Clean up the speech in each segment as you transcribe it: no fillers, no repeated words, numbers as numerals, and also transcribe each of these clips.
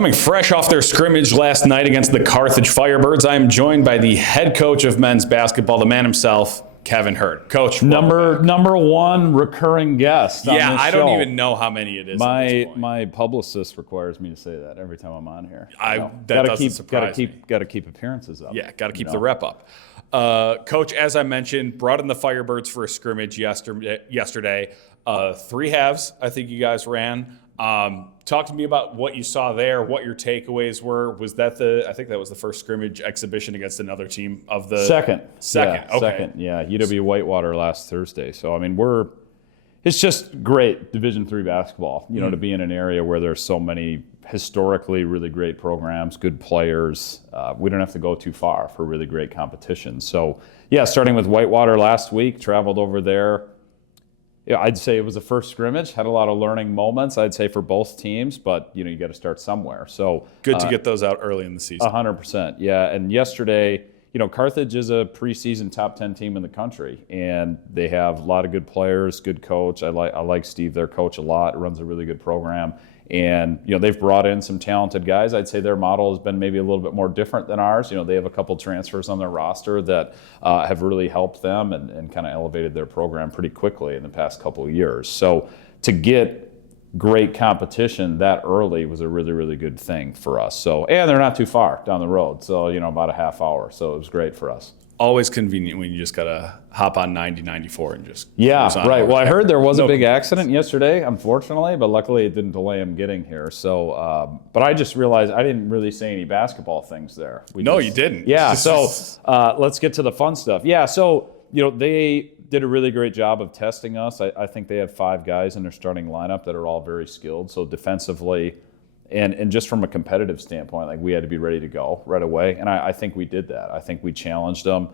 Coming fresh off their scrimmage last night against the Carthage Firebirds, I am joined by the head coach of men's basketball, the man himself, Kevin Hurd. Coach, number one recurring guest. Yeah, on this I show. don't even know how many it is. My publicist requires me to say that every time I'm on here. That doesn't surprise me. Got to keep appearances up. Yeah, got to keep the rep up. Coach, as I mentioned, brought in the Firebirds for a scrimmage yesterday. 3 halves, I think you guys ran. Talk to me about what you saw there, what your takeaways were. Was that I think that was the first scrimmage exhibition against another team of the second. Yeah, okay. Second. Yeah, UW Whitewater last Thursday. So I mean, it's just great Division III basketball. To be in an area where there's so many historically really great programs, good players. We don't have to go too far for really great competition. So yeah, starting with Whitewater last week, traveled over there. Yeah, I'd say it was the first scrimmage. Had a lot of learning moments, I'd say, for both teams, but you got to start somewhere. So good to get those out early in the season. 100%, yeah. And yesterday, Carthage is a preseason top 10 team in the country, and they have a lot of good players, good coach. I like Steve, their coach, a lot. Runs a really good program. And, they've brought in some talented guys. I'd say their model has been maybe a little bit more different than ours. They have a couple transfers on their roster that have really helped them and kind of elevated their program pretty quickly in the past couple of years. So to get great competition that early was a really, really good thing for us. So, and they're not too far down the road. So, about a half hour. So it was great for us. Always convenient when you just got to hop on 90, 94 and just right. Well, I heard there was a big accident yesterday, unfortunately, but luckily it didn't delay him getting here. So, but I just realized I didn't really say any basketball things there. You didn't. Yeah, so let's get to the fun stuff. Yeah, so, they did a really great job of testing us. I think they have 5 guys in their starting lineup that are all very skilled. So defensively, and just from a competitive standpoint, we had to be ready to go right away. And I think we did that. I think we challenged them.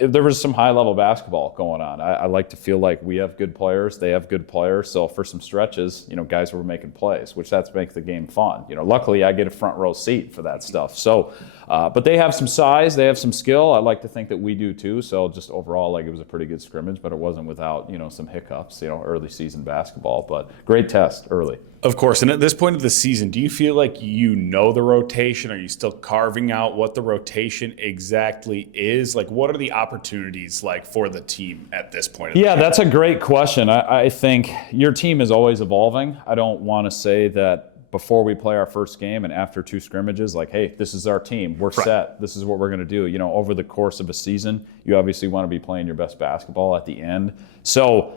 There was some high-level basketball going on. I like to feel like we have good players. They have good players. So for some stretches, guys were making plays, which makes the game fun. Luckily, I get a front row seat for that stuff. So, but they have some size. They have some skill. I like to think that we do too. So just overall, it was a pretty good scrimmage, but it wasn't without, some hiccups, early season basketball. But great test early. Of course, and at this point of the season, do you feel like the rotation? Are you still carving out what the rotation exactly is? What are the opportunities for the team at this point? Yeah, that's a great question. I think your team is always evolving. I don't want to say that before we play our first game and after 2 scrimmages, hey, this is our team. We're set. This is what we're going to do. Over the course of a season, you obviously want to be playing your best basketball at the end. So,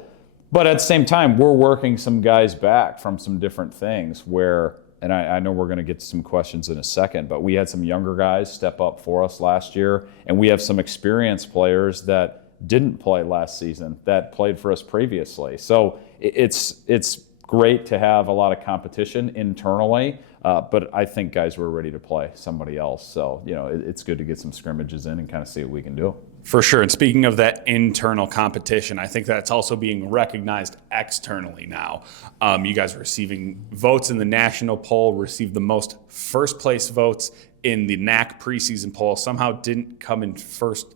but at the same time, we're working some guys back from some different things where, and I know we're going to get to some questions in a second, but we had some younger guys step up for us last year, and we have some experienced players that didn't play last season that played for us previously. So it's great to have a lot of competition internally, but I think guys were ready to play somebody else. So, it's good to get some scrimmages in and kind of see what we can do. For sure. And speaking of that internal competition, I think that's also being recognized externally now. You guys are receiving votes in the national poll, received the most first place votes in the NAC preseason poll. Somehow didn't come in first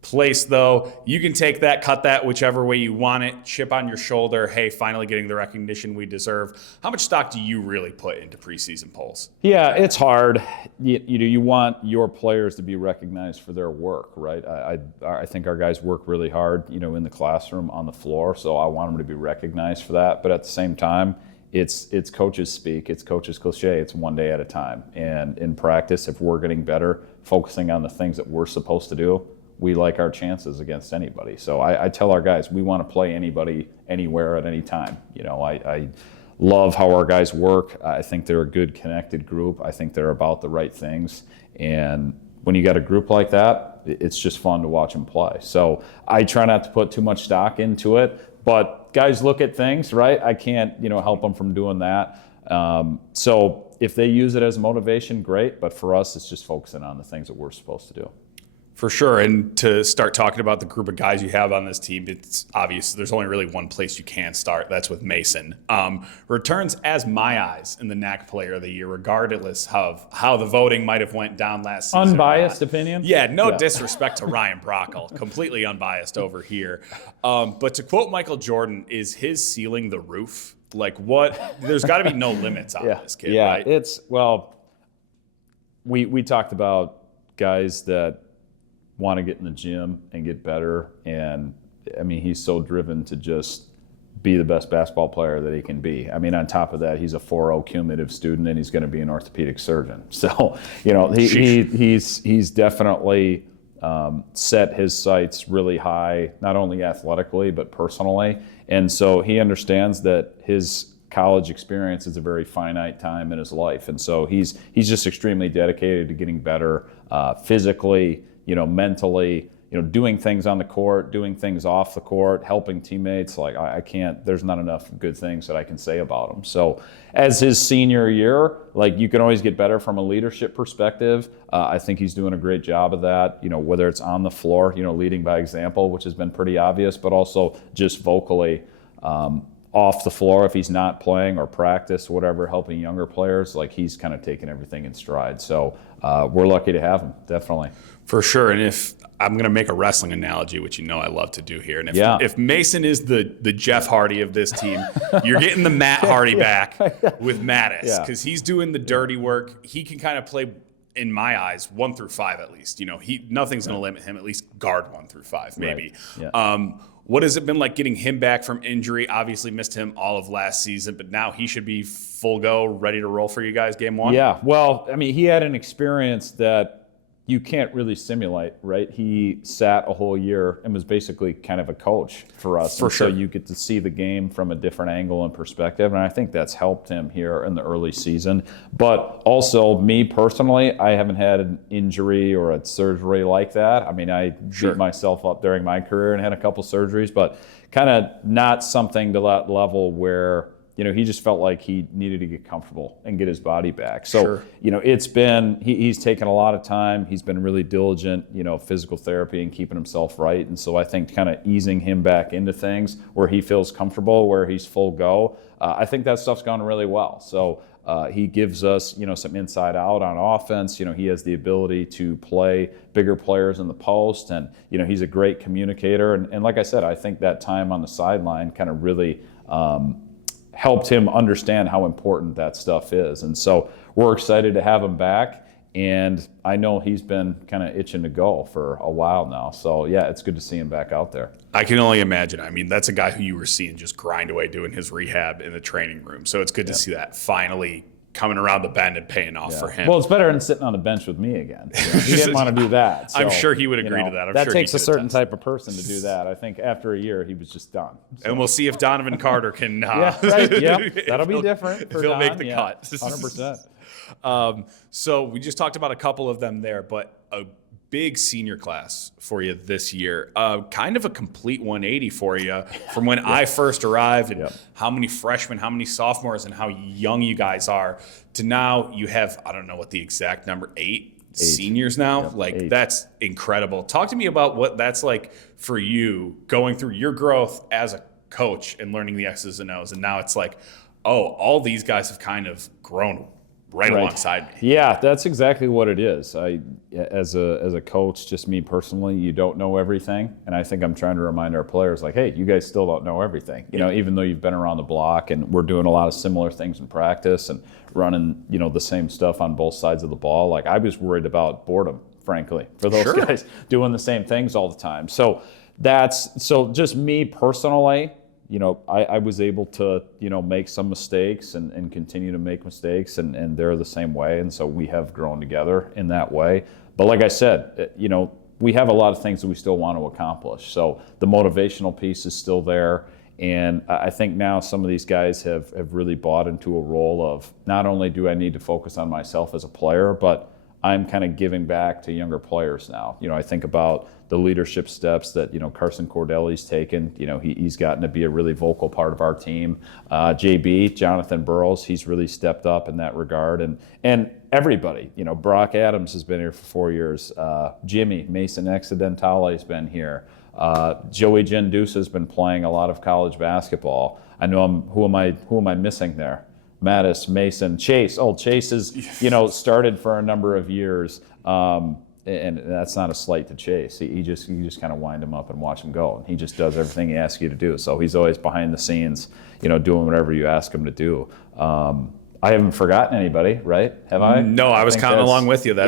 place, though. You can take that, cut that whichever way you want it, chip on your shoulder. Hey, finally getting the recognition we deserve. How much stock do you really put into preseason polls? Yeah, it's hard. You want your players to be recognized for their work, right? I think our guys work really hard, in the classroom, on the floor, so I want them to be recognized for that. But at the same time, it's coaches speak, it's coaches cliche, it's one day at a time. And in practice, if we're getting better, focusing on the things that we're supposed to do, we like our chances against anybody. So I tell our guys, we want to play anybody, anywhere, at any time. I love how our guys work. I think they're a good, connected group. I think they're about the right things. And when you got a group like that, it's just fun to watch them play. So I try not to put too much stock into it, but guys look at things, right? I can't, help them from doing that. So if they use it as motivation, great. But for us, it's just focusing on the things that we're supposed to do. For sure. And to start talking about the group of guys you have on this team, it's obvious there's only really one place you can start. That's with Mason. Returns as my eyes in the NAC Player of the Year, regardless of how the voting might have went down last season. Unbiased opinion? Yeah, no disrespect to Ryan Brockle. Completely unbiased over here. But to quote Michael Jordan, is his ceiling the roof? There's got to be no limits on this kid, right? we talked about guys that want to get in the gym and get better, and I mean, he's so driven to just be the best basketball player that he can be. I mean, on top of that, he's a 4.0 cumulative student, and he's going to be an orthopedic surgeon. So, he's definitely set his sights really high, not only athletically but personally. And so he understands that his college experience is a very finite time in his life, and so he's just extremely dedicated to getting better physically, mentally. Doing things on the court, doing things off the court, helping teammates. Like I can't, there's not enough good things that I can say about him. So as his senior year, like you can always get better from a leadership perspective. I think he's doing a great job of that, whether it's on the floor, leading by example, which has been pretty obvious, but also just vocally off the floor if he's not playing or practice, whatever, helping younger players. Like he's kind of taking everything in stride. So we're lucky to have him, definitely. For sure. And if I'm going to make a wrestling analogy, which I love to do here. And if Mason is the Jeff Hardy of this team, you're getting the Matt Hardy back with Mattis because he's doing the dirty work. He can kind of play, in my eyes, 1 through 5 at least. Nothing's going to limit him, at least guard 1 through 5 maybe. Right. Yeah. What has it been like getting him back from injury? Obviously missed him all of last season, but now he should be full go, ready to roll for you guys game 1? Yeah, well, I mean, he had an experience that you can't really simulate, right? He sat a whole year and was basically kind of a coach for us. For sure. So you get to see the game from a different angle and perspective, and I think that's helped him here in the early season. But also, me personally, I haven't had an injury or a surgery like that. I mean, I beat myself up during my career and had a couple surgeries, but kind of not something to that level where he just felt like he needed to get comfortable and get his body back. So, it's been, he's taken a lot of time. He's been really diligent, physical therapy and keeping himself right. And so I think kind of easing him back into things where he feels comfortable, where he's full go, I think that stuff's gone really well. So he gives us, some inside out on offense. He has the ability to play bigger players in the post, and, he's a great communicator. And like I said, I think that time on the sideline kind of really helped him understand how important that stuff is. And so we're excited to have him back, and I know he's been kind of itching to go for a while now. So yeah, it's good to see him back out there. I can only imagine. I mean, that's a guy who you were seeing just grind away doing his rehab in the training room. So it's good to see that finally coming around the bend and paying off for him. Well, it's better than sitting on the bench with me again. He didn't want to do that. So, I'm sure he would agree to that. That takes a certain type of person to do that. I think after a year, he was just done. So. And we'll see if Donovan Carter can. That'll be different. If he'll make the cut. 100%. So we just talked about a couple of them there, but a big senior class for you this year. Kind of a complete 180 for you from when I first arrived, and how many freshmen, how many sophomores, and how young you guys are, to now you have, I don't know what the exact number, 8 seniors now. That's incredible. Talk to me about what that's like for you going through your growth as a coach and learning the X's and O's. And now it's like, all these guys have kind of grown right alongside me. Yeah, that's exactly what it is. As a coach, just me personally, you don't know everything, and I think I'm trying to remind our players, like, hey, you guys still don't know everything. Even though you've been around the block, and we're doing a lot of similar things in practice and running, the same stuff on both sides of the ball. Like, I was worried about boredom, frankly, for those guys doing the same things all the time. So just me personally. I was able to, make some mistakes and continue to make mistakes, and they're the same way. And so we have grown together in that way. But like I said, we have a lot of things that we still want to accomplish. So the motivational piece is still there. And I think now some of these guys have really bought into a role of not only do I need to focus on myself as a player, but I'm kind of giving back to younger players now. I think about the leadership steps that, Carson Cordelli's taken. He's gotten to be a really vocal part of our team. JB, Jonathan Burrows, he's really stepped up in that regard. And everybody, Brock Adams has been here for 4 years. Jimmy, Mason Accidentale has been here. Joey Gendusa has been playing a lot of college basketball. I know who am I missing there? Mattis, Mason, Chase. Chase is, started for a number of years, and that's not a slight to Chase. You just kind of wind him up and watch him go, and he just does everything he asks you to do. So he's always behind the scenes, doing whatever you ask him to do. I haven't forgotten anybody, right? Have I? No, I was think counting that's- along with you. That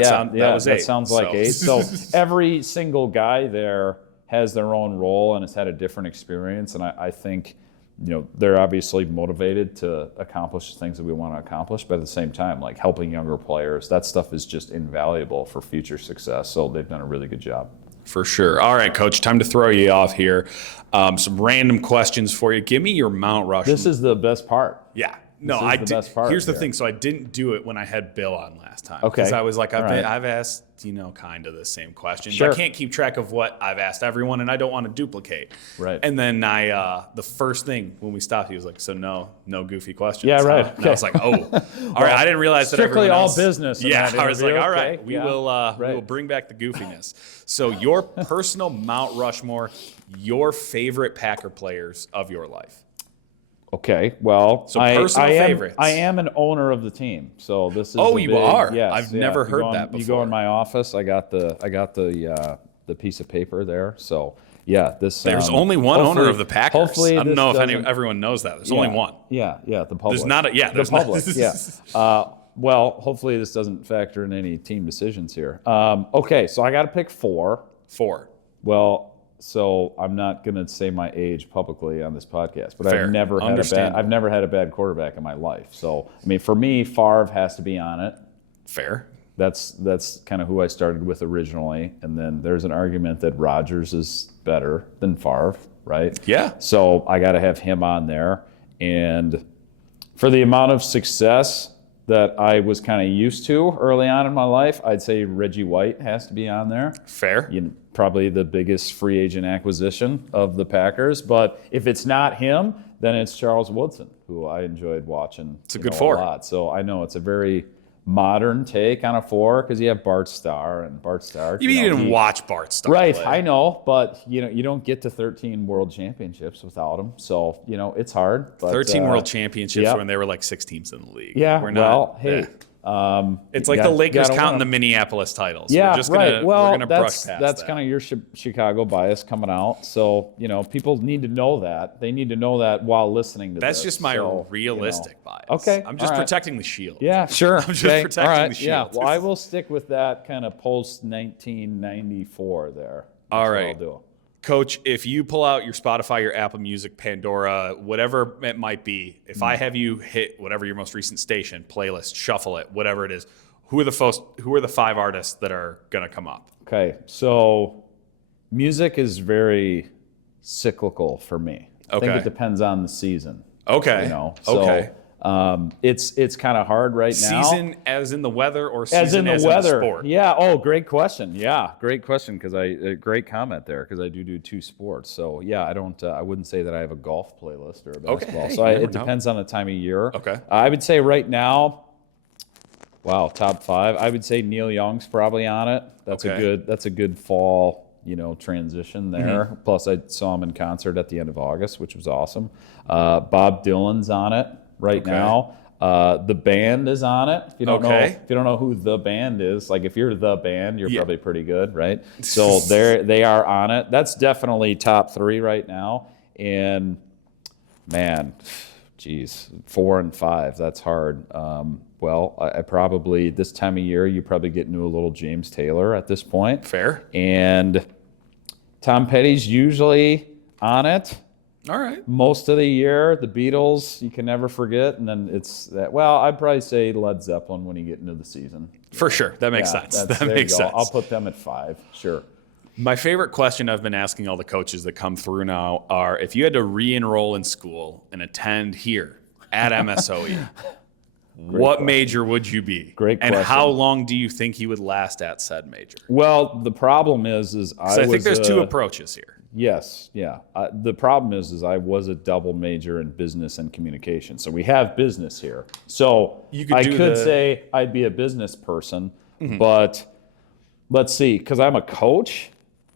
was 8. That sounds like 8. So every single guy there has their own role and has had a different experience. And I think, they're obviously motivated to accomplish things that we want to accomplish, but at the same time, like helping younger players, that stuff is just invaluable for future success. So they've done a really good job. For sure. All right, Coach, time to throw you off here. Some random questions for you. Give me your Mount Rushmore. This is the best part. Yeah. No, This is the best part Here's the here. thing. So I didn't do it when I had Bill on last time. Okay. Because I was like, All right. I've asked, kind of the same questions. Sure. I can't keep track of what I've asked everyone, and I don't want to duplicate. Right. And then the first thing when we stopped, he was like, so no goofy questions. Yeah, right. Huh? And I was like, oh, all right. I didn't realize that Strictly everyone all else, business in Yeah. that I was like, interview. all right, Okay. we Yeah. will bring back the goofiness. So your personal Mount Rushmore, your favorite Packer players of your life. Okay, well, So personal favorites. I am an owner of the team, so this is. Oh, a you big, are? Yes, I've yeah. never You heard go that You go before. in my office. I got the piece of paper there. So yeah, this. There's only one owner hopefully- of the Packers. Hopefully, I don't this know if doesn't- everyone knows that. There's only one. Yeah, the public. There's not a yeah. The There's not- public. Yeah. Well, hopefully this doesn't factor in any team decisions here. Okay, so I got to pick 4. 4. Well, so I'm not going to say my age publicly on this podcast, but Fair. I've never had a bad quarterback in my life. So, I mean, for me, Favre has to be on it. Fair. That's kind of who I started with originally, and then there's an argument that Rodgers is better than Favre, right? Yeah. So I got to have him on there, and for the amount of success that I was kind of used to early on in my life, I'd say Reggie White has to be on there. Fair. Probably the biggest free agent acquisition of the Packers. But if it's not him, then it's Charles Woodson, who I enjoyed watching. It's a good 4. A lot. So I know it's a very modern take on a 4 because you have Bart Starr and Bart Starr. You didn't watch Bart Starr Right, play. I know, but you don't get to 13 world championships without him. So it's hard. But, 13 world championships yeah. when there were like 6 teams in the league. Yeah. We're not, hey. yeah. It's like the Lakers counting the Minneapolis titles. Yeah, we're just right. gonna, Well, we're gonna brush that's past kind of your Chicago bias coming out. So people need to know that. They need to know that while listening to That's this. just my So, realistic bias. Okay, I'm just all right. protecting the shield. Yeah, sure. I'm just okay. protecting all right. the Yeah. shield. Well, I will stick with that kind of post 1994 there. All That's what right. I'll do. Coach, if you pull out your Spotify, your Apple Music, Pandora, whatever it might be, if I have you hit whatever your most recent station, playlist, shuffle it, whatever it is, who are the 5 artists that are gonna come up? Okay, so music is very cyclical for me. I think Okay. it depends on the season. Okay. So, okay. It's kind of hard right now. Season as in the weather or season As in the in weather. sport? Yeah. Oh, great question. Yeah, great question because great comment there because I do 2 sports. So yeah, I wouldn't say that I have a golf playlist or a basketball. hey, So you never it know. depends on the time of year. Okay. I would say right now. Wow, top 5. I would say Neil Young's probably on it. That's a good fall, transition there. Mm-hmm. Plus, I saw him in concert at the end of August, which was awesome. Bob Dylan's on it right now. The band is on it. If you don't know who the band is, like if you're the band, you're probably pretty good, right? So they are on it. That's definitely top 3 right now. And man, geez, 4 and 5. That's hard. Well, I probably this time of year you probably get into a little James Taylor at this point. Fair. And Tom Petty's usually on it. All right. Most of the year, the Beatles, you can never forget. And then it's that. Well, I'd probably say Led Zeppelin when you get into the season. For sure. That makes Yeah, sense. that's- That there you makes go. sense. I'll put them at 5. Sure. My favorite question I've been asking all the coaches that come through now are if you had to re-enroll in school and attend here at MSOE, what major would you be? Great And question. how long do you think you would last at said major? Well, the problem is I think there's 2 approaches here. Yes, yeah. The problem is I was a double major in business and communication. So we have business here. So I could say I'd be a business person, but let's see, because I'm a coach,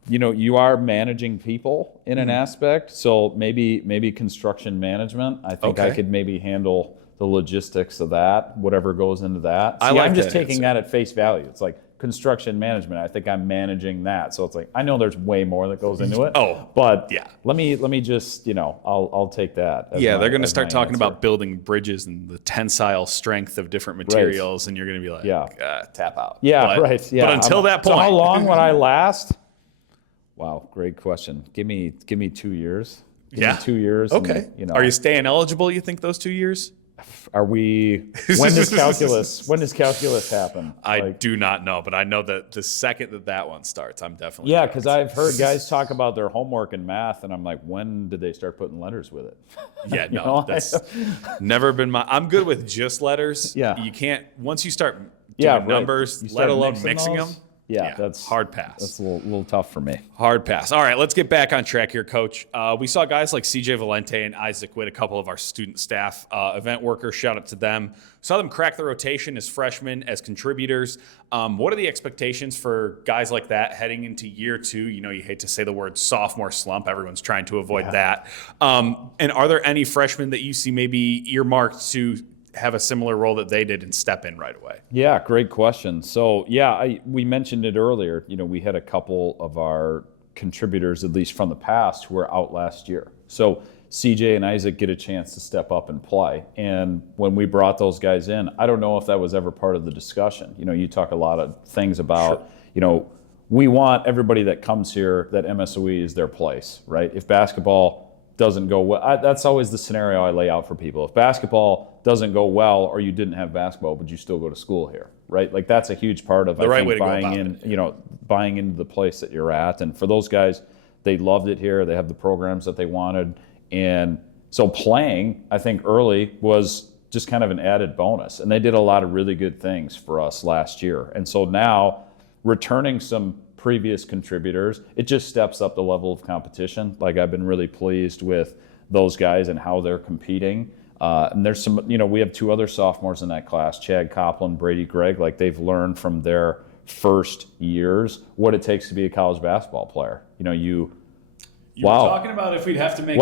you are managing people in an aspect. So maybe construction management. I think I could maybe handle the logistics of that, whatever goes into that. See, I like I'm just that taking answer. that at face value. It's like construction management. I think I'm managing that. So it's like, I know there's way more that goes into it. Oh, but yeah. let me just, I'll take that. Yeah, they're going to as start my talking answer. about building bridges and the tensile strength of different materials, and you're going to be like, tap out. Yeah, But- right. Yeah. But until that point. So how long would I last? Wow, great question. Give me 2 years. Give me 2 years. Okay. And, Are you staying eligible, you think, those 2 years? Are we? When does calculus happen? I do not know, but I know that the second that one starts, I'm definitely. Yeah, because I've heard guys talk about their homework in math, and I'm like, when did they start putting letters with it? Yeah, no, that's never been my. I'm good with just letters. Yeah. You can't once you start doing Right. numbers, You start let alone mixing those? them. Yeah, that's hard pass. That's a little tough for me. Hard pass. All right, let's get back on track here, Coach. We saw guys like CJ Valente and Isaac Witt, a couple of our student staff, event workers. Shout out to them. Saw them crack the rotation as freshmen, as contributors. What are the expectations for guys like that heading into year 2? You hate to say the word sophomore slump. Everyone's trying to avoid that. And are there any freshmen that you see maybe earmarked to have a similar role that they did and step in right away? Yeah, great question. So we mentioned it earlier. We had a couple of our contributors, at least from the past, who were out last year. So CJ and Isaac get a chance to step up and play. And when we brought those guys in, I don't know if that was ever part of the discussion. You talk a lot of things about, we want everybody that comes here, that MSOE is their place, right? If basketball doesn't go well, that's always the scenario I lay out for people. If basketball doesn't go well, or you didn't have basketball, but you still go to school here, right? Like that's a huge part of buying into the place that you're at. And for those guys, they loved it here. They have the programs that they wanted, and so playing, I think early was just kind of an added bonus. And they did a lot of really good things for us last year. And so now returning some previous contributors, it just steps up the level of competition. Like I've been really pleased with those guys and how they're competing. And there's some, we have 2 other sophomores in that class, Chad Copland, Brady Gregg. Like they've learned from their first years what it takes to be a college basketball player. You were talking about if we'd have to make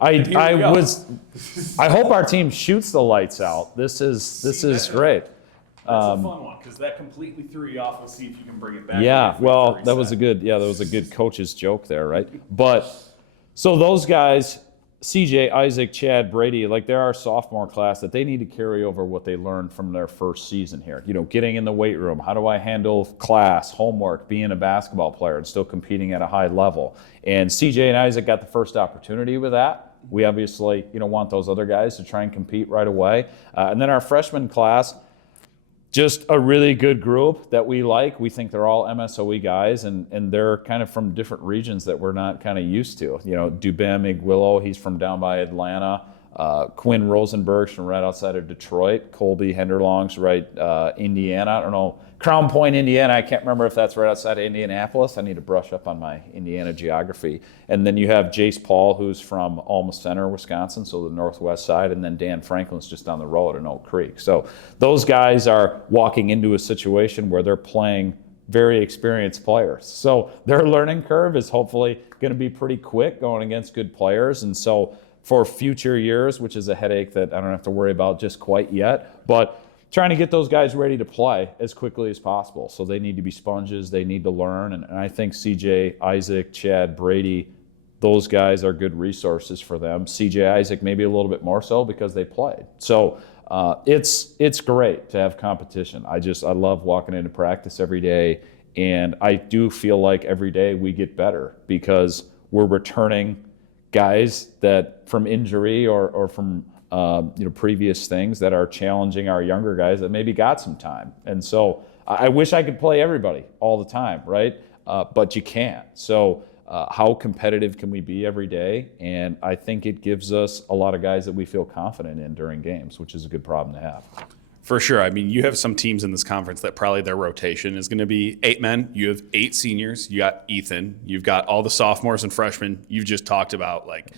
I hope our team shoots the lights out. This is great. That's a fun one because that completely threw you off. We'll see if you can bring it back. Yeah, well, that was a good coach's joke there, right? But so those guys, CJ, Isaac, Chad, Brady, like they're our sophomore class that they need to carry over what they learned from their first season here. Getting in the weight room, how do I handle class, homework, being a basketball player and still competing at a high level? And CJ and Isaac got the first opportunity with that. We obviously, want those other guys to try and compete right away. And then our freshman class, just a really good group that we like. We think they're all MSOE guys, and they're kind of from different regions that we're not kind of used to. Dubem Iguillo, he's from down by Atlanta. Quinn Rosenberg's from right outside of Detroit. Colby Henderlong's right Indiana. I don't know. Crown Point, Indiana. I can't remember if that's right outside of Indianapolis. I need to brush up on my Indiana geography. And then you have Jace Paul, who's from Alma Center, Wisconsin, so the northwest side. And then Dan Franklin's just down the road in Oak Creek. So those guys are walking into a situation where they're playing very experienced players. So their learning curve is hopefully going to be pretty quick going against good players. And so for future years, which is a headache that I don't have to worry about just quite yet, but trying to get those guys ready to play as quickly as possible. So they need to be sponges. They need to learn. And I think CJ, Isaac, Chad, Brady, those guys are good resources for them. CJ, Isaac, maybe a little bit more so because they played. So it's great to have competition. I love walking into practice every day. And I do feel like every day we get better because we're returning guys that from injury or from previous things that are challenging our younger guys that maybe got some time. And so I wish I could play everybody all the time, right? But you can't. So how competitive can we be every day? And I think it gives us a lot of guys that we feel confident in during games, which is a good problem to have. For sure. I mean, you have some teams in this conference that probably their rotation is going to be 8 men. You have 8 seniors. You got Ethan. You've got all the sophomores and freshmen you've just talked about. Like,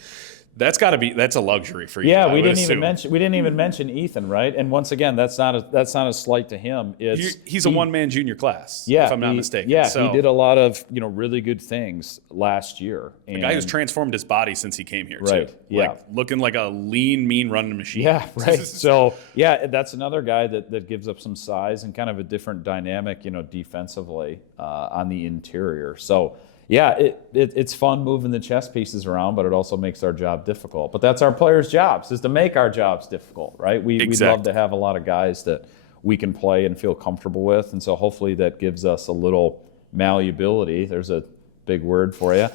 that's a luxury for you. Yeah, we didn't even mention Ethan, right? And once again, that's not a slight to him. He's a one-man junior class, yeah, if I'm not mistaken. Yeah, so, he did a lot of really good things last year. And the guy who's transformed his body since he came here, right? Too. Yeah, looking like a lean, mean running machine. Yeah, right. So yeah, that's another guy that gives up some size and kind of a different dynamic, defensively on the interior. So. Yeah, it's fun moving the chess pieces around, but it also makes our job difficult. But that's our players' jobs, is to make our jobs difficult, right? We'd love to have a lot of guys that we can play and feel comfortable with, and so hopefully that gives us a little malleability. There's a big word for you.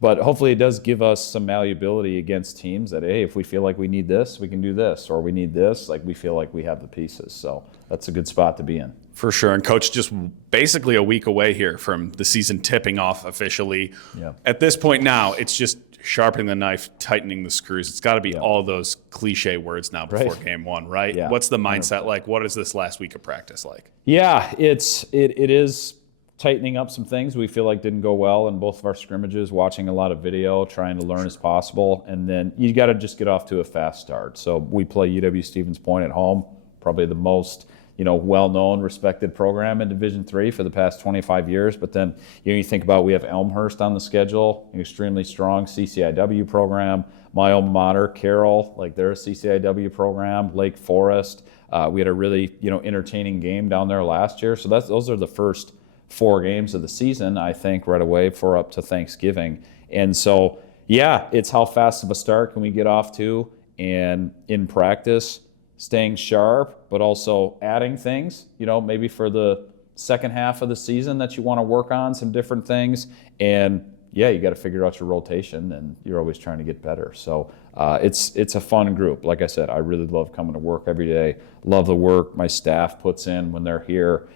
But hopefully it does give us some malleability against teams that, hey, if we feel like we need this, we can do this, or we need this, like we feel like we have the pieces. So that's a good spot to be in. For sure. And Coach, just basically a week away here from the season tipping off officially. Yeah. At this point now, it's just sharpening the knife, tightening the screws. It's got to be all those cliche words now before game one, right? Yeah. What's the mindset like? What is this last week of practice like? Yeah, it is tightening up some things we feel like didn't go well in both of our scrimmages, watching a lot of video, trying to learn as possible. And then you got to just get off to a fast start. So we play UW-Stevens Point at home, probably the most well-known, respected program in Division III for the past 25 years. But then, you think about, we have Elmhurst on the schedule, an extremely strong CCIW program. My alma mater, Carroll, they're a CCIW program. Lake Forest. We had a really, entertaining game down there last year. So those are the first 4 games of the season, I think, right away for up to Thanksgiving. And so, yeah, it's how fast of a start can we get off to, and in practice, staying sharp, but also adding things, maybe for the second half of the season that you want to work on some different things. And yeah, you got to figure out your rotation, and you're always trying to get better. So it's a fun group. Like I said, I really love coming to work every day. Love the work my staff puts in when they're here.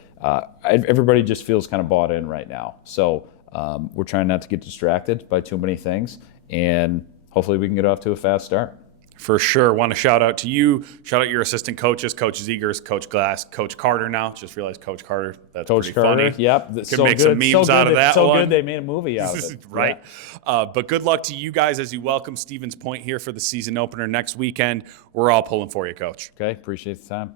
Everybody just feels kind of bought in right now. So we're trying not to get distracted by too many things, and hopefully we can get off to a fast start. For sure. Want to shout out to you. Shout out your assistant coaches, Coach Zegers, Coach Glass, Coach Carter now. Just realized Coach Carter. That's Coach pretty Carter, funny. Yep. Could make some memes out of that so one. So good they made a movie out of it. Right. Yeah. But good luck to you guys as you welcome Stevens Point here for the season opener next weekend. We're all pulling for you, Coach. Okay. Appreciate the time.